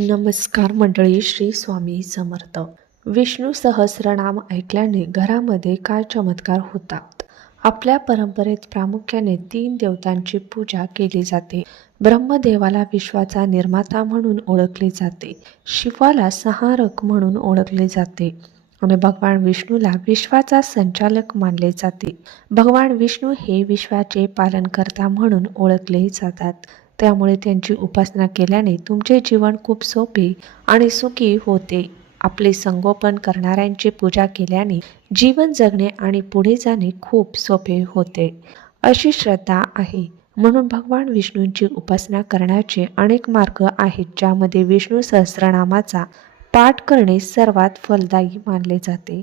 नमस्कार मंडळी श्री स्वामी समर्थ. विष्णू सहस्रनाम ऐकल्याने घरामध्ये काय चमत्कार होतात? आपल्या परंपरेत प्रामुख्याने तीन देवतांची पूजा केली जाते. ब्रह्मदेवाला विश्वाचा निर्माता म्हणून ओळखले जाते. शिवाला संहारक म्हणून ओळखले जाते. आणि भगवान विष्णूला विश्वाचा संचालक मानले जाते. भगवान विष्णू हे विश्वाचे पालनकर्ता म्हणून ओळखले जातात. त्यामुळे त्यांची उपासना केल्याने तुमचे जीवन खूप सोपे आणि सुखी होते. आपले संगोपन करणाऱ्यांची पूजा केल्याने जीवन जगणे आणि पुढे जाणे खूप सोपे होते. अशी श्रद्धा आहे. म्हणून भगवान विष्णूंची उपासना करण्याचे अनेक मार्ग आहेत ज्यामध्ये विष्णू सहस्रनामाचा पाठ करणे सर्वात फलदायी मानले जाते.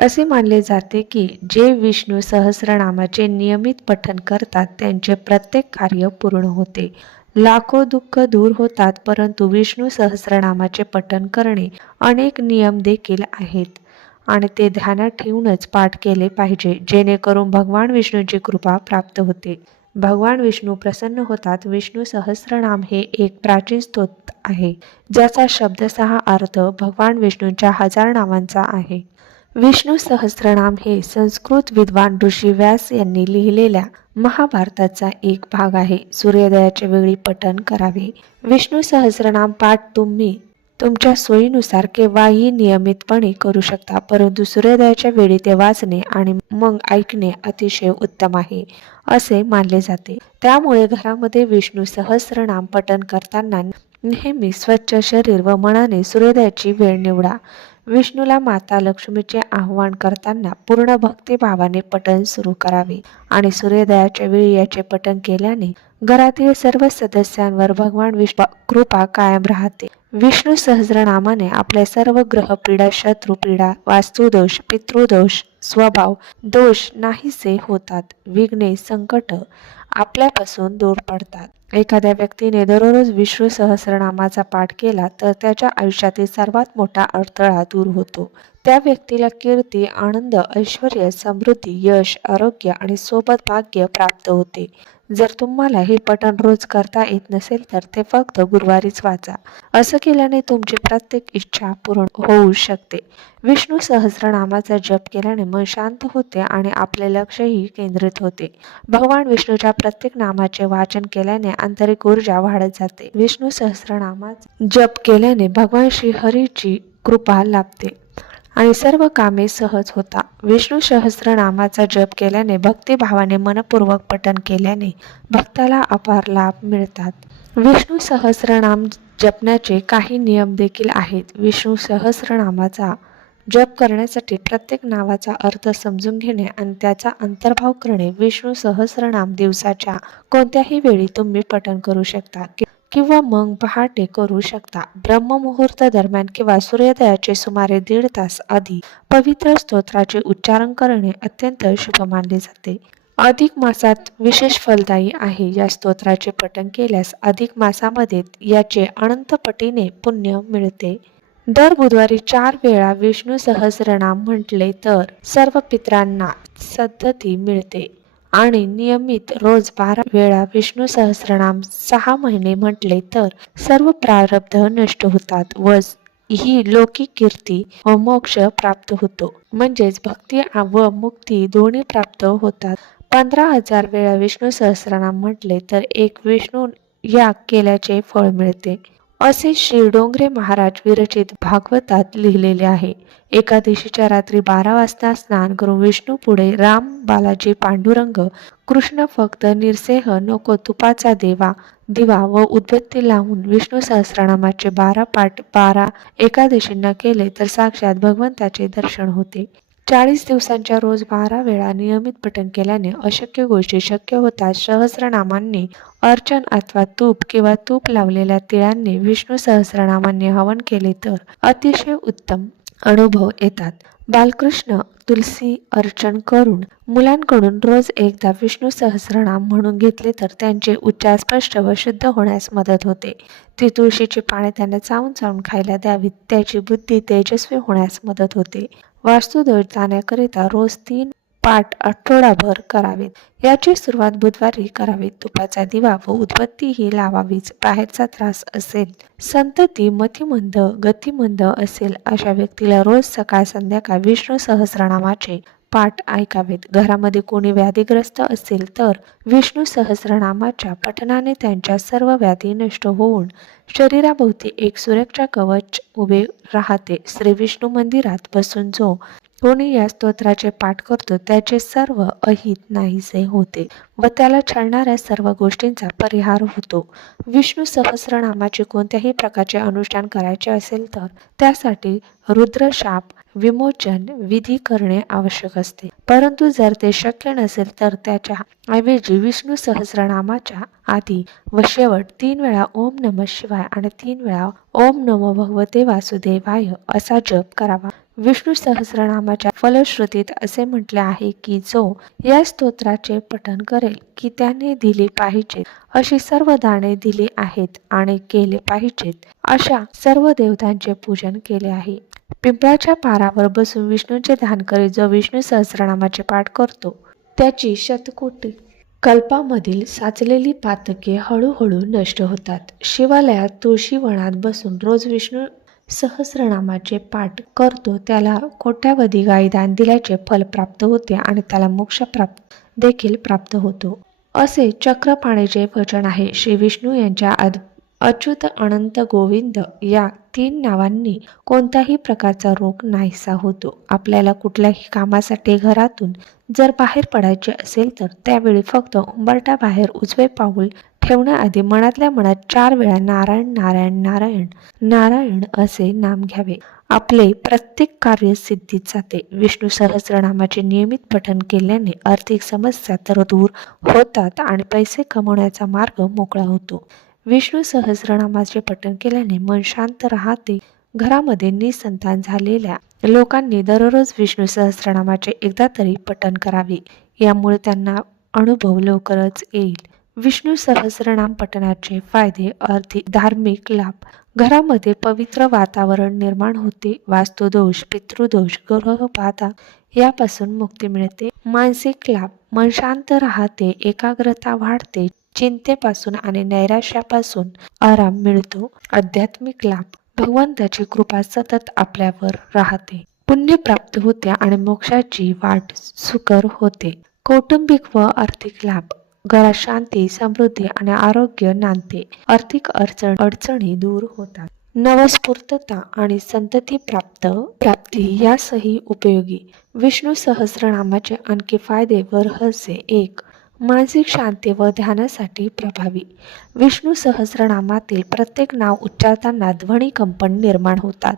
असे मानले जाते की जे विष्णू सहस्रनामाचे नियमित पठन करतात त्यांचे प्रत्येक कार्य पूर्ण होते. लाखो दुःख दूर होतात परंतु विष्णू सहस्रनामाचे पठन करणे अनेक नियम देखील आहेत आणि ते ध्यानात ठेवूनच पाठ केले पाहिजे जेणेकरून भगवान विष्णूची कृपा प्राप्त होते. भगवान विष्णू प्रसन्न होतात. विष्णू सहस्रनाम हे एक प्राचीन स्तोत्र आहे ज्याचा शब्दसहा अर्थ भगवान विष्णूंच्या हजार नावांचा आहे. विष्णू सहस्रनाम हे संस्कृत विद्वान ऋषी व्यास यांनी लिहिलेल्या महाभारताचा एक भाग आहे. सूर्योदयाच्या वेळी पठण करावे. विष्णू सहस्रनाम पाठ तुम्ही तुमच्या सोयीनुसार केव्हाही नियमितपणे करू शकता परंतु सूर्योदयाच्या वेळी ते वाचणे आणि मग ऐकणे अतिशय उत्तम आहे असे मानले जाते. त्यामुळे घरामध्ये विष्णू सहस्रनाम पठण करताना नेहमी स्वच्छ शरीर व मनाने सूर्योदयाची वेळ निवडा. विष्णूला माता लक्ष्मीचे आवाहन करताना पूर्ण भक्तिभावाने पठण सुरू करावे. आणि सूर्योदयाच्या वेळी याचे पठण केल्याने घरातील सर्व सदस्यांवर भगवान विष्णू कृपा कायम राहते. विष्णू सहस्रनामाने आपल्या सर्व ग्रहपीडा शत्रुपीडा वास्तुदोष पितृदोष स्वभाव दोष नाहीसे होतात. विघ्ने संकट आपल्यापासून दूर पडतात. एखाद्या व्यक्तीने दररोज विष्णू सहस्रनामाचा पाठ केला तर त्याच्या आयुष्यातील सर्वात मोठा अडथळा दूर होतो. त्या व्यक्तीला कीर्ती आनंद ऐश्वर समृद्धी यश आरोग्य आणि सोबत भाग्य प्राप्त होते. जर तुम्हाला हे पठण रोज करता येत नसेल तर ते फक्त गुरुवारीच वाचा. असं केल्याने तुमची प्रत्येक इच्छा पूर्ण होऊ शकते. विष्णू सहस्रनामाचा जप केल्याने मन शांत होते आणि आपले लक्षही केंद्रित होते. भगवान विष्णूच्या प्रत्येक नामाचे वाचन केल्याने आंतरिक ऊर्जा वाढत जाते. विष्णू सहस्रनामाचा जप केल्याने भगवान श्री हरीची कृपा लाभते. आणि सर्व कामे सहज होता. विष्णू सहस्रनामाचा जप केल्याने भक्तिभावाने मनपूर्वक पठन केल्याने भक्ताला अपार लाभ मिळतात. विष्णू सहस्रनाम जपण्याचे काही नियम देखील आहेत. विष्णू सहस्रनामाचा जप करण्यासाठी प्रत्येक नावाचा अर्थ समजून घेणे आणि त्याचा अंतर्भाव करणे विष्णू सहस्रनाम दिवसाच्या कोणत्याही वेळी तुम्ही पठन करू शकता. किंवा मग पहाटे करू शकता. ब्रह्ममुहूर्त दरम्यान किंवा सूर्योदयाचे सुमारे दीड तास आधी पवित्र स्तोत्राचे उच्चारण करणे अत्यंत शुभ मानले जाते. अधिक मासात विशेष फलदायी आहे या स्तोत्राचे पठण केल्यास अधिक मासामध्ये याचे अनंत पटीने पुण्य मिळते. दर बुधवारी चार वेळा विष्णू सहस्रनाम म्हटले तर सर्व पित्रांना सद्धती मिळते. आणि नियमित रोज बारा वेळा विष्णू सहस्रनाम सहा महिने म्हटले तर सर्व प्रारब्ध नष्ट होतात व ही लौकिक कीर्ती व मोक्ष प्राप्त होतो. म्हणजेच भक्ती व मुक्ती दोन्ही प्राप्त होतात. पंधरा हजार वेळा विष्णू सहस्रनाम म्हटले तर एक विष्णू या केल्याचे फळ मिळते. असे श्री डोंगरे महाराज विरचित भागवतात लिहिलेले आहे. एकादशीच्या रात्री बारा वाजता स्नान करून विष्णू पुढे राम बालाजी पांडुरंग कृष्ण फक्त निर्सेह नको तुपाचा देवा दिवा व उद्बत्ती लावून विष्णू सहस्रनामाचे बारा पाठ बारा एकादशींना केले तर साक्षात भगवंताचे दर्शन होते. चाळीस दिवसांच्या रोज बारा वेळा नियमित पठण केल्याने अशक्य गोष्टी शक्य होतात. सहस्रनामांनी अर्चन अथवा तूप किंवा तूप लावलेल्या तिळांनी विष्णू सहस्रनामांनी हवन केले तर अतिशय उत्तम अनुभव येतात. बालकृष्ण तुलसी अर्चन करून मुलांकडून रोज एकदा विष्णू सहस्रनाम म्हणून घेतले तर त्यांचे उच्चार स्पष्ट व शुद्ध होण्यास मदत होते. ती तुळशीची पाने त्यांना चावून चावून खायला द्यावीत त्याची बुद्धी तेजस्वी होण्यास मदत होते. वास्तुदोष जाण्याकरिता रोज तीन पाठ आठवडाभर करावेत. याची सुरुवात बुधवारी करावी तुपाचा दिवा व उदबत्ती ही लावावीच. बाहेरचा त्रास असेल. संतती मतिमंद गतिमंद असेल अशा व्यक्तीला रोज सकाळ संध्याकाळ विष्णू सहस्रनामाचे पाठ ऐकावेत. घरामध्ये कोणी व्याधीग्रस्त असेल तर विष्णू सहस्रनामाच्या पठनाने त्यांच्या सर्व व्याधी नष्ट होऊन शरीराभोवती एक सुरक्षा कवच उभे राहते. श्री विष्णू मंदिरात बसून जो कोणी या स्तोत्राचे पाठ करतो त्याचे सर्व अहित नाहीसे होते. व त्याला छळणाऱ्या सर्व गोष्टींचा परिहार होतो. विष्णू सहस्रनामाचे कोणत्याही प्रकारचे अनुष्ठान करायचे असेल तर त्यासाठी रुद्रशाप विमोचन विधी करणे आवश्यक असते. परंतु जर ते शक्य नसेल तर त्याच्या ऐवजी विष्णू सहस्रनामाच्या आधी व शेवट तीन वेळा ओम नम शिवाय आणि तीन वेळा ओम नमो भगवते वासुदेवाय असा जप करावा. विष्णू सहस्रनामाच्या फलश्रुतीत असे म्हटले आहे की जो या स्तोत्राचे पठन करेल की त्याने दिली पाहिजे अशी सर्व दाने दिली आहेत आणि केले पाहिजेत. अशा सर्व देवतांचे पूजन केले आहे. पिंपळाच्या पारावर बसून विष्णूचे ध्यान करीत जो विष्णू सहस्रनामाचे पाठ करतो त्याची शतकोटी कल्पामधील साचलेली पातके हळूहळू नष्ट होतात. शिवालयात तुळशीवनात बसून रोज विष्णू सहस्रनामाचे पाठ करतो. त्याला कोट्यावधी गायदान दिल्याचे फल प्राप्त होते आणि त्याला मोक्ष प्राप्त देखील प्राप्त होतो. असे चक्रपाणीचे वचन आहे. श्री विष्णू यांच्या अद अच्युत अनंत गोविंद या तीन नावांनी कोणत्याही प्रकारचा रोग नाहीसा होतो. आपल्याला कुठल्याही कामासाठी घरातून जर बाहेर पडायचे असेल तर त्यावेळी फक्त उंबरटा बाहेर उजवे पाऊल ठेवण्याआधी मनातल्या मनात चार वेळा नारायण नारायण नारायण नारायण असे नाम घ्यावे. आपले प्रत्येक कार्य सिद्धीत जाते. विष्णू सहस्रनामाचे नियमित पठन केल्याने आर्थिक समस्या तर दूर होतात आणि पैसे कमवण्याचा मार्ग मोकळा होतो. विष्णू सहस्रनामाचे पठन केल्याने मन शांत राहते. घरामध्ये निसंतान झालेल्या लोकांनी दररोज विष्णू सहस्रनामाचे एकदा तरी पठन करावे. यामुळे त्यांना अनुभव लवकरच येईल. विष्णू सहस्रनाम पठणाचे फायदे आर्थिक धार्मिक लाभ. घरामध्ये पवित्र वातावरण निर्माण होते. वास्तुदोष पितृदोष ग्रह यापासून मुक्ती मिळते. मानसिक लाभ. मन शांत राहते एकाग्रता वाढते. चिंतेपासून आणि नैराश्यापासून आराम मिळतो. आध्यात्मिक लाभ. भगवंताची कृपा सतत आपल्यावर राहते. पुण्य प्राप्त होते आणि मोक्षाची वाट सुकर होते. कौटुंबिक व आर्थिक लाभ. घरात शांती समृद्धी आणि आरोग्य नांदते. आर्थिक अडचण अडचणी दूर होतात. नवस्फूर्तता आणि संतती प्राप्त प्राप्ती यासही उपयोगी. विष्णू सहस्रनामाचे आणखी फायदे व रहस्य एक. मानसिक शांती व ध्यानासाठी प्रभावी. विष्णू सहस्रनामातील प्रत्येक नाव उच्चारताना ध्वनी कंपन निर्माण होतात.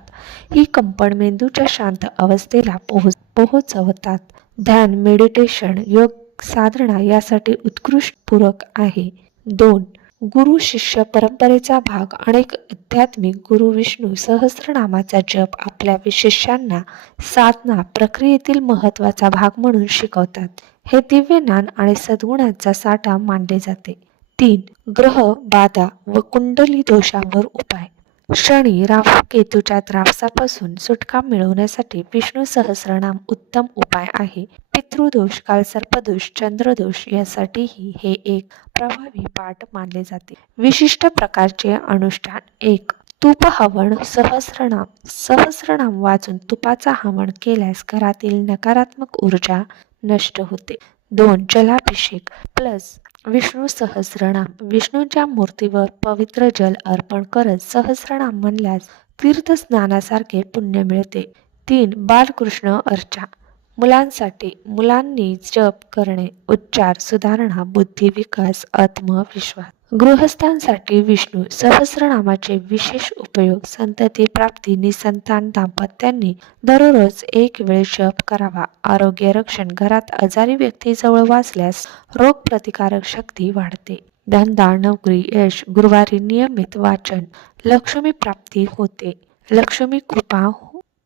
ही कंपन मेंदूच्या शांत अवस्थेला पोहोच पोहोचवतात. ध्यान मेडिटेशन योग साधना यासाठी उत्कृष्ट पूरक आहे. दोन गुरु शिष्य परंपरेचा भाग अनेक आध्यात्मिक गुरु विष्णू सहस्रनामाचा जप आपल्या शिष्यांना साधना प्रक्रियेतील महत्त्वाचा भाग म्हणून शिकवतात. हे दिव्य ज्ञान आणि सद्गुणांचा साठा मानले जाते. तीन ग्रह बाधा व कुंडली दोषांवर उपाय. शनी राहू केतूच्या त्रासापासून सुटका मिळवण्यासाठी विष्णू सहस्रनाम उत्तम उपाय आहे. पितृदोष कालसर्पदोष चंद्रदोष यासाठीही हे एक प्रभावी पाठ मानले जाते. विशिष्ट प्रकारचे अनुष्ठान एक तूप हवन सहस्रनाम. सहस्रनाम वाचून तुपाचा हवन केल्यास घरातील नकारात्मक ऊर्जा नष्ट होते. दोन जलाभिषेक. प्लस विष्णू सहस्रनाम. विष्णूच्या मूर्तीवर पवित्र जल अर्पण करत सहस्रनाम म्हणल्यास तीर्थस्नानासारखे पुण्य मिळते. तीन बालकृष्ण अर्चा. मुलांसाठी मुलांनी जप करणे उच्चार सुधारणा बुद्धी विकास आत्मविश्वास. गृहस्थांसाठी विष्णू सहस्रनामाचे विशेष उपयोग संतती प्राप्ती निसंतान दाम्पत्यांनी दररोज एक वेळ जप करावा. आरोग्य रक्षण घरात आजारी व्यक्तीजवळ वाचल्यास रोगप्रतिकारक शक्ती वाढते. धंदा नोकरी यश गुरुवारी नियमित वाचन लक्ष्मी प्राप्ती होते. लक्ष्मी कृपा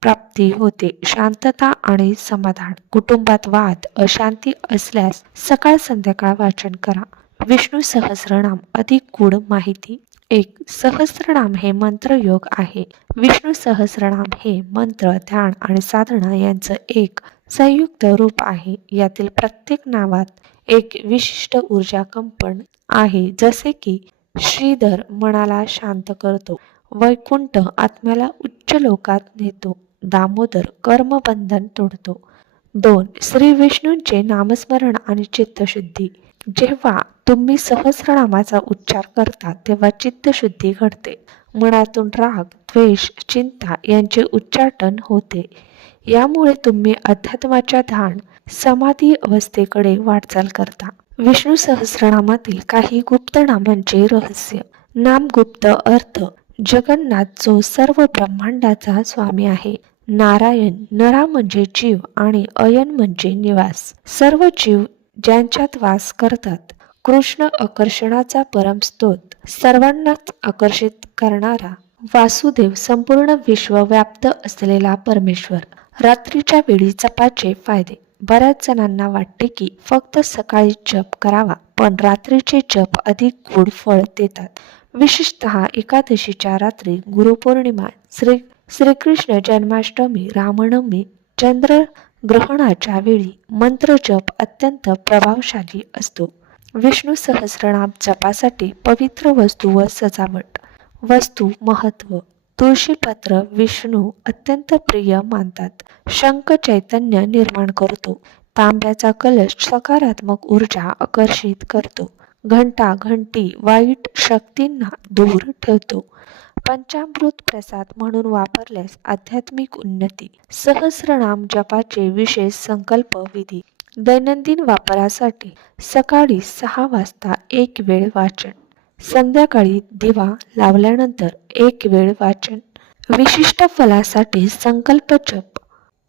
प्राप्ती होते. शांतता आणि समाधान. कुटुंबात वाद अशांती असल्यास सकाळ संध्याकाळ वाचन करा. विष्णू सहस्रनाम अधिक गुण माहिती. एक सहस्रनाम हे मंत्रयोग आहे. विष्णू सहस्रनाम हे मंत्र ध्यान आणि साधना यांचं एक संयुक्त रूप आहे. यातील प्रत्येक नावात एक विशिष्ट ऊर्जा कंपन आहे जसे की श्रीधर मनाला शांत करतो वैकुंठ आत्म्याला उच्च लोकात नेतो दामोदर कर्मबंधन तोडतो. दोन श्री विष्णूंचे नामस्मरण आणि चित्तशुद्धी. जेव्हा तुम्ही सहस्रनामाचा उच्चार करता तेव्हा चित्तशुद्धी घडते. मनातून राग द्वेष चिंता यांचे उच्चाटन होते. यामुळे तुम्ही अध्यात्माच्या ध्यान समाधी अवस्थेकडे वाटचाल करता. विष्णू सहस्रनामातील काही गुप्त नामांचे रहस्य. नाम गुप्त अर्थ. जगन्नाथ जो सर्व ब्रह्मांडाचा स्वामी आहे. नारायण नरा म्हणजे जीव आणि अयन म्हणजे निवास. सर्व जीव ज्यांच्यात वास करतात कृष्ण आकर्षणाचा परमस्तोत सर्वांनाच आकर्षित करणारा वासुदेव संपूर्ण विश्व व्याप्त असलेला परमेश्वर. रात्रीच्या वेळी जपाचे फायदे. बऱ्याच जणांना वाटते की फक्त सकाळी जप करावा पण रात्रीचे जप अधिक गोड फळ देतात. विशेषतः एकादशीच्या रात्री गुरुपौर्णिमा श्री श्रीकृष्ण जन्माष्टमी रामनवमी चंद्र ग्रहणाच्या वेळी मंत्र जप अत्यंत प्रभावशाली असतो. विष्णू सहस्रनाम जपासाठी पवित्र वस्तू व सजावट. वस्तू महत्त्व. तुळशीपत्र विष्णू अत्यंत प्रिय मानतात. शंख चैतन्य निर्माण करतो. तांब्याचा कलश सकारात्मक ऊर्जा आकर्षित करतो. घंटा घंटी वाईट शक्तींना दूर ठेवतो. पंचामृत प्रसाद म्हणून वापरल्यास आध्यात्मिक उन्नती. सहस्रनाम जपाचे विशेष संकल्प विधी. दैनंदिन वापरासाठी सकाळी सहा वाजता एक वेळ वाचन. संध्याकाळी दिवा लावल्यानंतर एक वेळ वाचन. विशिष्ट फलासाठी संकल्प जप.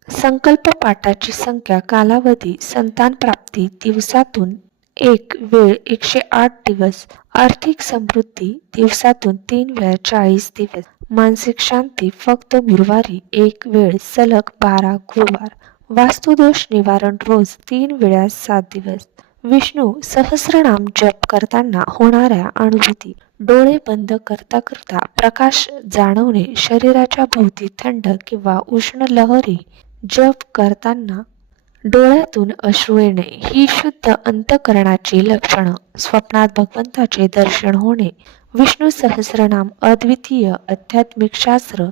संकल्प पाठाची संख्या कालावधी संतान प्राप्ती दिवसातून एक वेळ एकशे आठ दिवस आर्थिक समृद्धी दिवसातून तीन वेळा चाळीस दिवस मानसिक शांती फक्त गुरुवारी एक वेळ सलग बारा गुरुवार. वास्तुदोष निवारण रोज तीन वेळा सात दिवस. विष्णू सहस्रनाम जप करताना होणाऱ्या अनुभूती. डोळे बंद करता करता प्रकाश जाणवणे शरीराच्या भोवती थंड किंवा उष्ण लहरी जप करताना डोळ्यातून अश्रू येणे ही शुद्ध अंतकरणाची लक्षणं. स्वप्नात भगवंताचे दर्शन होणे. विष्णू सहस्रनाम अद्वितीय आध्यात्मिक शास्त्र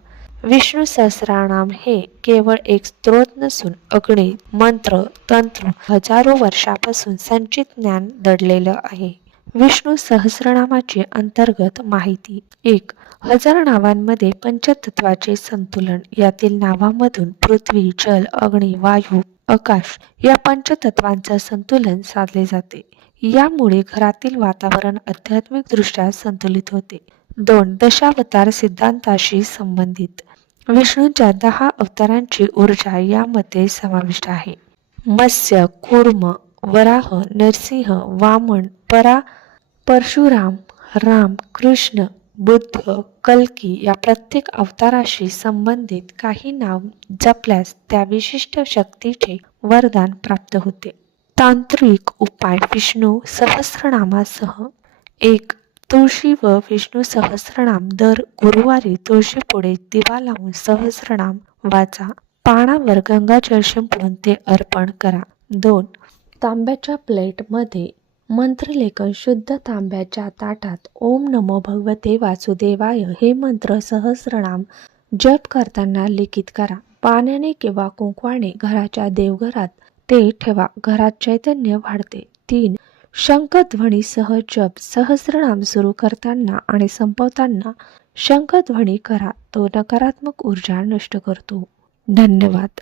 विष्णू सहस्रनाम हे केवळ एक स्त्रोत नसून अग्नी मंत्र तंत्र हजारो वर्षापासून संचित ज्ञान दडलेलं आहे. विष्णू सहस्रनामाची अंतर्गत माहिती. एक हजार नावांमध्ये पंचतत्वाचे संतुलन. यातील नावामधून पृथ्वी जल अग्नी वायू आकाश या पंचतत्वांचं संतुलन साधले जाते. यामुळे घरातील वातावरण आध्यात्मिकदृष्ट्या संतुलित होते. दोन दशावतार सिद्धांताशी संबंधित. विष्णूच्या दहा अवतारांची ऊर्जा यामध्ये समाविष्ट आहे. मत्स्य कुर्म वराह नरसिंह वामन परा परशुराम राम कृष्ण बुद्ध कल्की या प्रत्येक अवताराशी संबंधित काही नाव जपल्यास त्या विशिष्ट शक्तीचे वरदान प्राप्त होते. तांत्रिक उपाय विष्णू सहस्रनामासह एक तुळशी व विष्णू सहस्रनाम दर गुरुवारी तुळशीपुढे दिवा लावून सहस्रनाम वाचा. पानावर गंगाजल शिंपडून ते अर्पण करा. दोन. तांब्याच्या प्लेटमध्ये मंत्रलेखन शुद्ध तांब्याच्या ताटात ओम नमो भगवते वासुदेवाय हे मंत्र सहस्रनाम जप करताना लिखित करा. पाण्याने किंवा कुंकवाने घराच्या देवघरात ते ठेवा. घरात चैतन्य वाढते. तीन. शंखध्वनीसह जप सहस्रनाम सुरू करताना आणि संपवताना शंखध्वनी करा. तो नकारात्मक ऊर्जा नष्ट करतो. धन्यवाद.